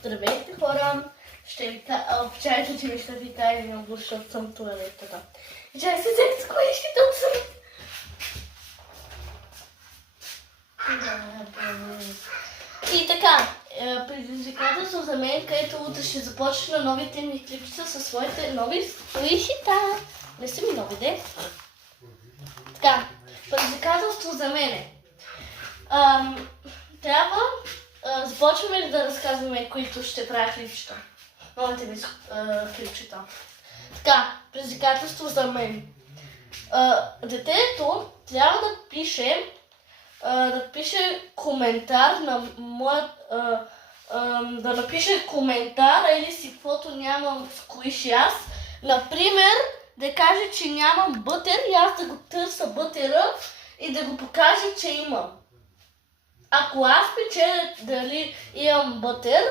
Здравейте, хора! Ще ви обичайте, че ми ще ви кажа много, защото съм туалетата. И чай си взех с колешките от съм. И така, предизвикателство за мен, където утре ще започна новите ми клипчета със своите нови колешките. Не са ми нови, де? Така, предизвикателство за мене. Трябва започваме ли да разказваме, които ще правя клипчета? Новите ми клипчета. Така, предизвикателство за мен. Детето трябва да пише коментар на моят... да напише коментар или си каквото нямам с коиши аз. Например, да каже, че нямам бътер и аз да го търся бътера и да го покажа, че имам. Ако аз печеля дали имам бътер,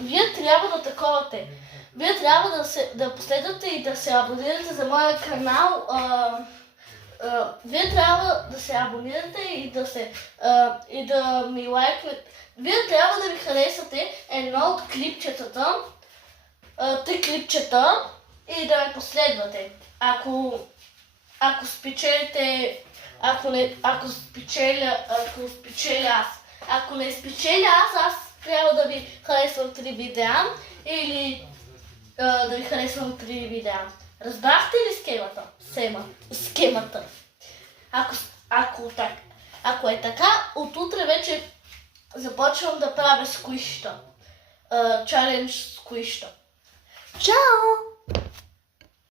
вие трябва да таковате. Вие трябва да последвате и да се абонирате за моя канал. Вие трябва да се абонирате и да ми лайкнете. Вие трябва да ви харесате едно от клипчетата, 3 клипчета и да ме последвате. Ако спечелите, ако спечеля аз. Ако не спечеля аз трябва да ви харесвам 3 видеа или да ви харесвам 3 видеа. Разбрахте ли схемата? Ако е така, отутре вече започвам да правя сквишта. Чалендж сквишта. Чао!